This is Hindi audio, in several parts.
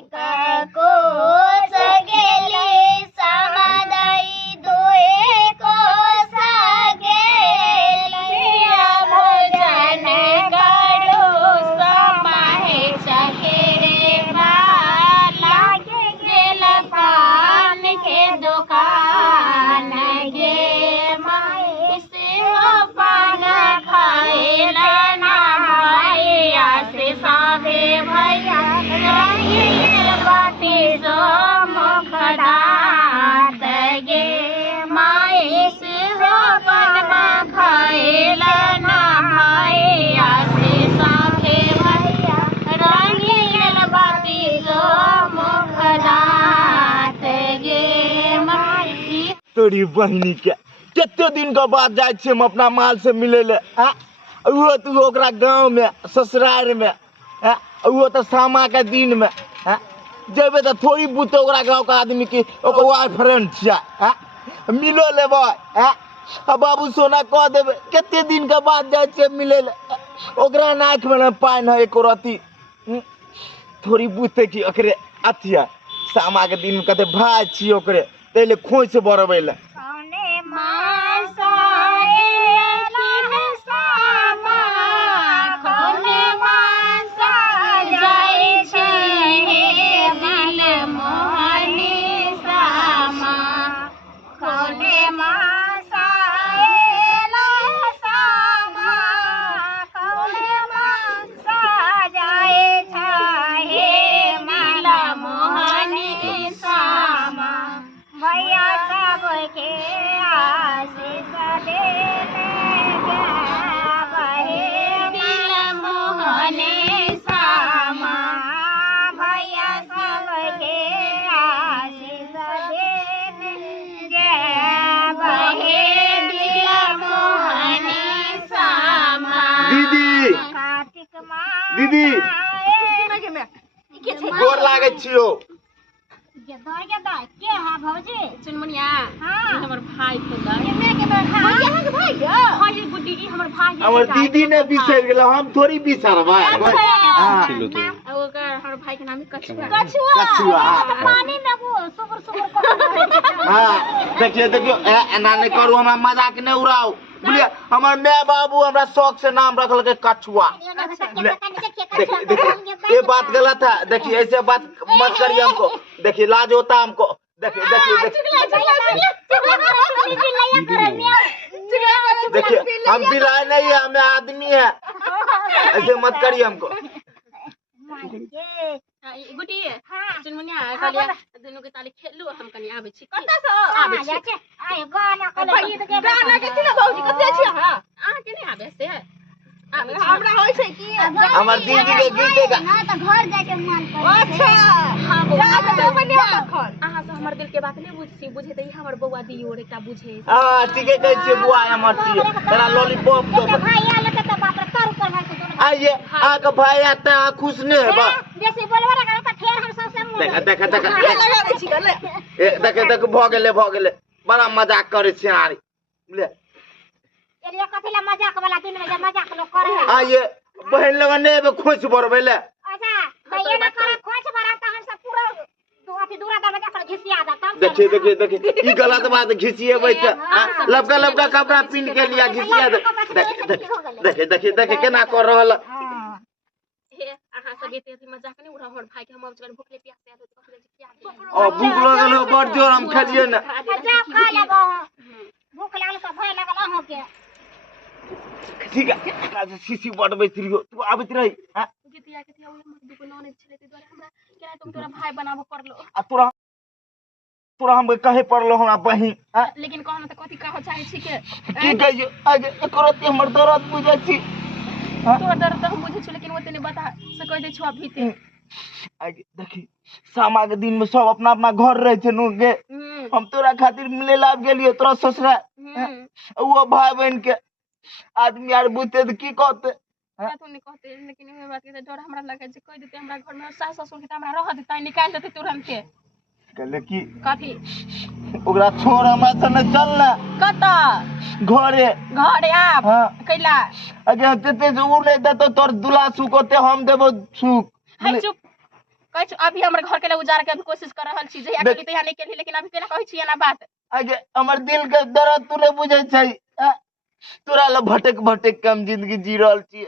एकाको सगेली समादाई दोएको सगेली भोजन गरो समाहे सखेरे लागे गेल पान के दुकान गे माई से पान खाएला ना माया से सावे भैया बाटी सो मुखदात गे माए से पान खाएला ना माया से सावे भैया रंगील बाटी सो मुखदात गे माई। तोरी बहनी के कितने दिन के बाद जाए छे हम अपना माल से मिले ले वो तू ओकरा गांव में ससुराल में वो तो सामा के दिन में जेबे तो थोड़ी बहुत ओकरा गांव का आदमी की ओकर बॉयफ्रेंड छिया मिलो लेबे बाबू सोना कह देबे कितने दिन के बाद जाए छे मिले ले ओकरा नाक में पान है एको रती थोड़ी बुझते कि ओकरे अथिया सामा के दिन में कहते भाई छी ओकरे तेले खोज से बरबे ले दीदी गोर लागे छियो के है भौजी चुनमुनिया हां हमर भाई खुदा एमे के भाई यहाँ के भाई यो भाई गुड्डी हमर भाई हमर दीदी ने बिसर गेल हम थोड़ी बिसरबा हां ओकर हमर भाई के नाम कछुआ कछुआ पानी में वो सुबर कर हां देखियो एना नहीं करू हमरा मजाक नहीं उड़ाओ बोलिए हमार माँ बाबू हमरा शौक से नाम रखल के कछुआ। देखिए ये बात गलत है, देखिए ऐसे बात मत करिए हमको, देखिए लाज होता हमको। देखिए हम बिलाए नहीं है, हमें आदमी है, ऐसे मत करिए हमको। गुटी चुनमुनिया कहलिया दुनु के ताली खेलू हम कनी आबै छी कत से आबै छी आय गाना के गाना के तिला भौजी कते छी हां अहाँ के नहीं आबै से हमरा होय छै की हमर दीदी के गीत ना त घर जाय के मन करे। अच्छा हां जा त बनिया तखन अहाँ से हमर दिल के बात नहीं बुझसी, बुझे त ई हमर बौआ दियो रे एकटा बुझे। हां ठीके कहै छी बुआ हमर छी तेरा लॉलीपॉप दो भाई आले त बाप रे तर ऊपर भाई से आइए आके भाई आते हैं खुश नहीं है बा जैसे बोलबा ना त फेर हम सबसे मुंह देख लगा दै छी गले देख भ गेले बड़ा मजाक करे छी आरी ले एरिया कथि मजाक वाला दिन में जब मजाक लोग करे है। आइए बहन लोग ने खोज बरबे ले अच्छा भैया ना करे खोज बरा त हम सब पूरा दुआती दूरा दा मजाक कर घिसिया दा तब देखिए ई गलत बात घिसिए बैठ लबका कपड़ा पिन के लिया घिसिया देखिए केना कर रहल हे अहाँ सब एते मजाक नहीं उड़ा। हमर भाई के हम अब जन भूख ले प्यास आलो त किया ओ भूख लगल हो बड़ जोर हम खलिए ना जा खा लेबो भूख लागल त भय लागल अहाँ के ठीक है आज सीसी बटबै तिरियो तू आबैत रही हां गीतिया के ओइ हमर दुगो ननद छले त द्वारा हमरा केना तुम तोरा भाई बनाबो करलो आ तोरा हम कहे पड़लो हमरा बहिन लेकिन कहना त कथि कह चाहे छी के की कहियो आगे एकरते हमर दर्द बुझै छी तोर दर्द हम बुझे छी लेकिन ओते नहीं बता सकै दे छुआ भीते आगे देखी सामा के दिन में सब अपना अपना घर रहे छै नु गे हम तोरा खातिर मिले लाग गेलियो तोरा ससुरा वो भाई बहन के आदमी यार बुझते त की कहते तू नहीं कहते लेकिन ए बात के डर हमरा लगे जे कह देते हमरा घर में सास ससुर के त हमरा रह देते निकाल देते तुरंत के कहले की कथि ओकरा छोड़ हमरा सने चल ना कता घरे आप हां कैला अगे तेते जो उ नहीं देतो तोर दुला सुकोते हम देबो सुख हाय चुप कहै छी अभी हमर घर के लिए उजाड़ के अभी कोशिश कर रहल छी जे या कली त या नहीं केली लेकिन अभी केना कहै छी ना बात आगे हमर दिल के दर्द तू नहीं बुझै छै तोरा ल भटक भटक कम जिंदगी जी रहल छी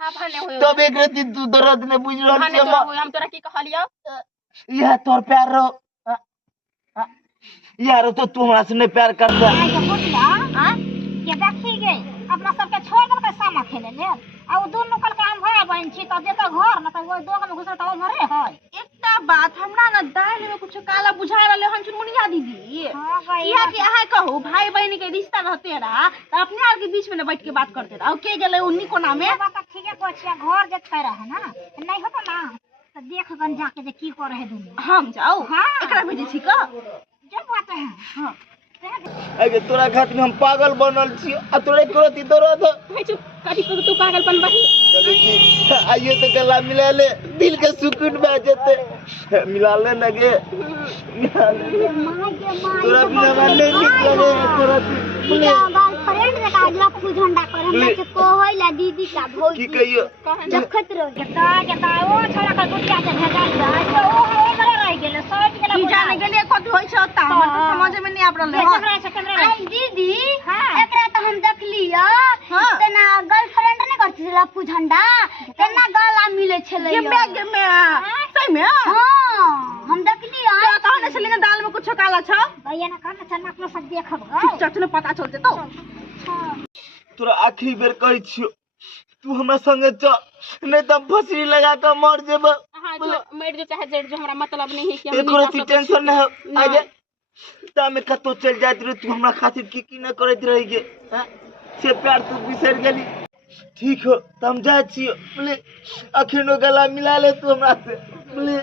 हां भने होय तब एक रति तू दर्द नहीं बुझ रहल छी हम तोरा की कहलियो यह तोर प्यार रो यार तो तू हमरा से नहीं प्यार करता हां ये देखी गे अपना सबके छोड़ देलकै सामा खेले ले आ उ दोनों कल के हम भाई बहन छी त जेतो घर न त वो दोग में घुसल त वो मरे है एकटा बात हमरा न दाल में कुछ काला बुझा रहले हन चुनमुनिया दीदी हां भाई इहा के आहा कहू भाई बहन के रिश्ता रहते रहा त अपने आर के बीच में न बैठ के बात करते रहा के गेले उन्नी कोना में बात ठीक है कोचिया घर जे छै रहे ना नहीं होता ना त देख गन जाके जे की करे है दुनिया हम जाओ हां एकरा भेजे छी का जब बात है हां आगे तोरा खातिर हम पागल बनल छी आ तोरे करती दर्द कहै छी कथि तू पागलपन बही चले की आइए तो गला मिला ले दिल के सुकून बह जेते मिला ले लगे मिला ले तोरा बिना मन नहीं निकले तोरा बोले फ्रेंड रे का लपू झंडा कर हमरा के कहैला दीदी का भौजी की कहियो देखत रहो जता ओ छोरा का गुटिया से भेजल रहा तो ओ करे रह गेले सट गेले की जाने गेले कथि होय छै ओता हमर तो समझ में नहीं आब रहले आई दीदी एकरा तो हम देखलियो तना गर्लफ्रेंड ने करती लपू झंडा तना गला मिले छले ये में सही में हां हम देखलियो तो कहने छली ना दाल में कुछ काला छ भैया ना कहना चल अपना सब देखब ग चचने पता चलते तो तोरा आखिरी बेर कहै छियो तू हमरा संगे चल नहीं त फसरी लगा के मर जेब हां जो मर जो चाहे जड़ जो हमरा मतलब नहीं है कि हम एको रति टेंशन नहीं हो आगे तामे कतो चल जात रे तू हमरा खातिर की न करत रही गे हैं से प्यार तू बिसर गेली ठीक हो त हम जा छियो बोले अखनो गला मिला ले तू हमरा से बोले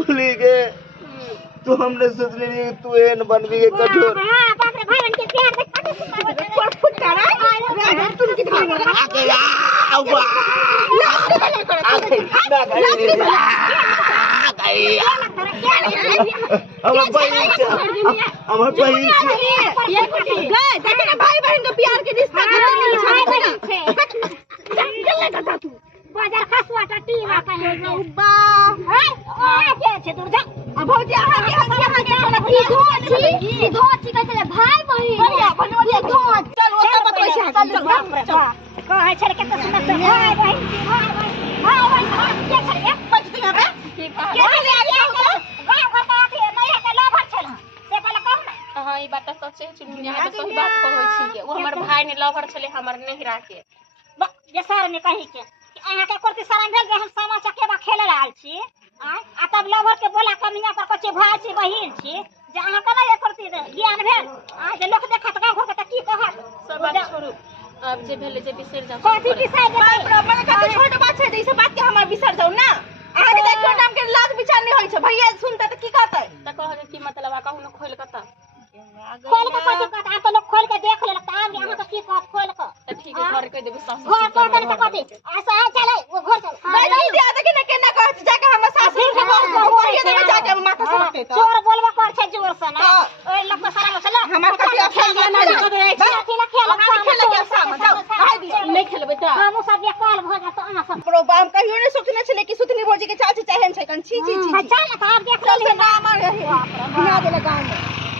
बोले गे तू हमने सोचले नहीं तू एन बनबी के कठोर हां बाप रे भाई के प्यार देख पर फुट करा तुम की भाग आके आवा आके ना गई हमर बहन छे ये गए देखे ना भाई बहन के प्यार के रिश्ता खत्म नहीं छे चल कथा तू बाजार खसवा टटी ना कहे बा आ के छे दूर जा अब भौजी आहा के ई धोची कहले भाई बहन बढ़िया बनवा धोच चल ओता बतबै छै चल बाप रे बाप कहे छे केते सुंदर से भाई बहन के छे बचती है ठीक के ले आ गांव घर का अथी नहीं है के लवर छल से पहले कहू ना हां ई बात सच छै चुनमुनिया है तो सही बात कहै छी के वो हमर भाई ने लवर छले हमर नहीं राखे जे सर ने कहि के अहाँ के करती शरण भेल जे हम सामा चकेबा खेले आल छी आ तब लवर के बोला कमिया पर कछे भाई छी बहिन छी जे अहाँ केना ये करती ज्ञान भेल जे लोक देखत गांव घर के त की कहत सब बात छोड़ू अब जे भेले जे बिसर जाओ कथी बिसाइ जे बाप रे मने कते छोट बात छै ई सब बात के हमर बिसर जाऊ ना आहा के देखो नाम के लाज विचार नहीं होय छै भैया सुनते त की कहतै त कह की मतलब आ कहू न खोल कता खोल के कथी कहत आ तो लोग खोल के देख लेलक त आब अहाँ के की कहत खोल के त ठीक है घर कह देबे सास घर पर त कथी ऐसा चले वो घर चल नहीं दिया देखे ना केना कहत जाके हम सास के घर जाऊ वही देबे जाके माथा से रखते तो चोर बोलबा कर छै जोर से ना ओइ लोग के सारा चला हमर कथि अफसर जाना अथी ना खेल हमरा खेल के साम जाऊ भाई दी नहीं खेलबे त हम सब एक काल भ जात अहाँ सब प्रोग्राम कहियो नहीं सोचने छले कि सुतनी भौजी के चाची चाहन छै कन छी छी छी चल त आब देख सबसे नाम रहे बिना देले गांव में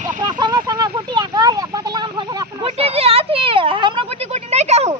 एकरा संगे संगे गुटिया गय बदलाम हो जाए अपना गुटी जी अथी हमरा गुटी गुटी नहीं कहू